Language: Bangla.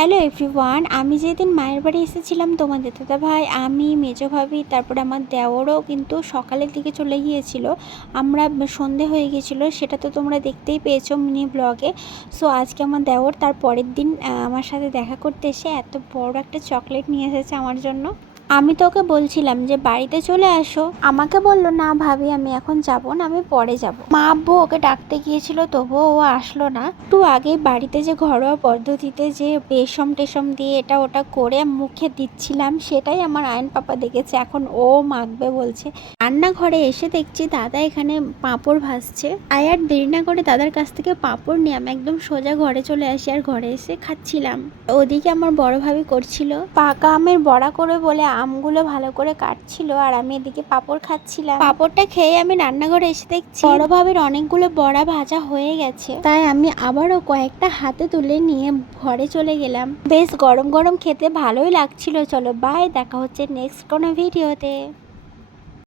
হ্যালো এভরিওয়ান, আমি যেদিন মায়ের বাড়ি এসেছিলাম তোমাদের দাদা ভাই, আমি মেজো ভাবি, তারপরে আমার দেওরও কিন্তু সকালের দিকে চলে গিয়েছিল। আমরা সন্ধে হয়ে গিয়েছিল, সেটা তো তোমরা দেখতেই পেয়েছো মিনি ব্লগে। সো আজকে আমার দেওর তার পরের দিন আমার সাথে দেখা করতে এসে এত বড় একটা চকলেট নিয়ে এসেছে আমার জন্য। আমি তো ওকে বলছিলাম যে বাড়িতে চলে আসো, আমাকে বললো না ভাবি আমি এখন যাব না, আমি পরে যাব। মা আব্বু ওকে ডাকতে গিয়েছিল, তবুও ও আসলো না। একটু আগে বাড়িতে যে ঘরোয়া পদ্ধতিতে যে বেসম টেসম দিয়ে এটা ওটা করে মুখে দিচ্ছিলাম, সেটাই আমার আয়ন পাপা দেখেছে, এখন ও মাখবে বলছে। রান্নাঘরে এসে দেখছি দাদা এখানে পাঁপড় ভাজছে। আর দেরি না করে দাদার কাছ থেকে পাঁপড় নিয়ে আমি একদম সোজা ঘরে চলে আসি, আর ঘরে এসে খাচ্ছিলাম। ওদিকে আমার বড় ভাবি করছিল পাকা আমের বড়া করে বলে আমগুলো ভালো করে কাটছিল, আর আমি এদিকে পাঁপড় খাচ্ছিলাম। পাঁপড়টা খেয়ে আমি রান্নাঘরে এসে দেখছি বড় ভাবির অনেকগুলো বড়া ভাজা হয়ে গেছে, তাই আমি আবারও কয়েকটা হাতে তুলে নিয়ে ঘরে চলে গেলাম। বেশ গরম গরম খেতে ভালোই লাগছিল। চলো বাই, দেখা হচ্ছে নেক্সট কোনো ভিডিওতে।